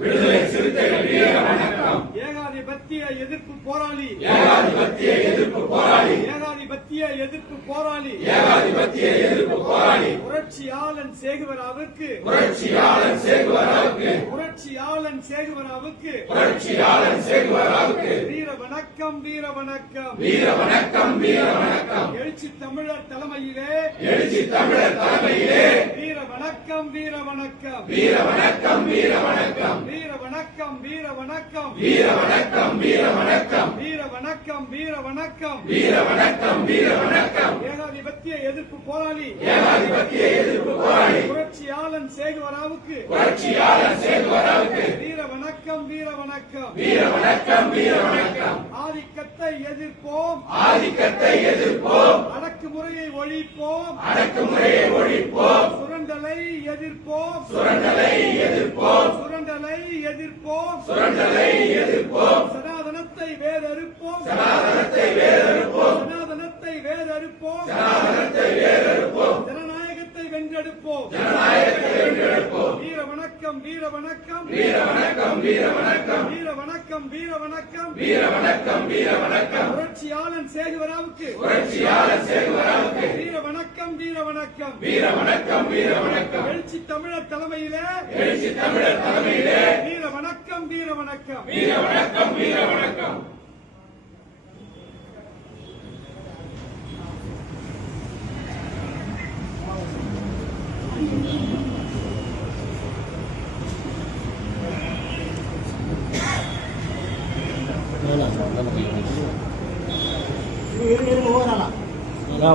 விடுதலை சிறுத்தைகள் வீர வணக்கம். ஏகாதிபத்திய எதிர்ப்பு போராளி. புரட்சியாளன் சேகுவராவுக்கு வீர வணக்கம். எழுச்சி தமிழர் தலைமையிலே வீர வணக்கம். வீர வணக்கம். ஏகாதிபத்திய எதிர்ப்பு போராளி புரட்சியாளன் சேகுவராவுக்கு வீர வணக்கம். ஆதிக்கத்தை எதிர்ப்போம். அடக்குமுறையை ஒழிப்போம். சுரண்டலை எதிர்ப்போம். சனாதனத்தை வேறறுப்போம். ஜனநாயகத்தை வென்றெடுப்போம். வீர வணக்கம். புரட்சியாளன் சேகுவராவுக்கு வீர வணக்கம். எழுச்சி தமிழர் தலைமையிலே வீர வணக்கம்.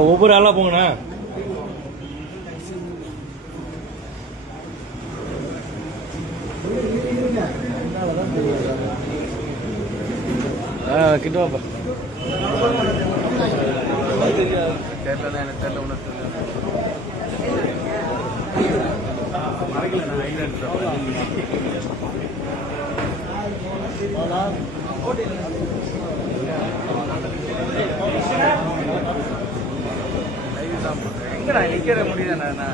ஒவ்வொரு ஆளா போங்கண்ணா. கிட்ட வாப்பா. தெரியல உனக்கு எங்கடா நிக்கிற முடியுதா?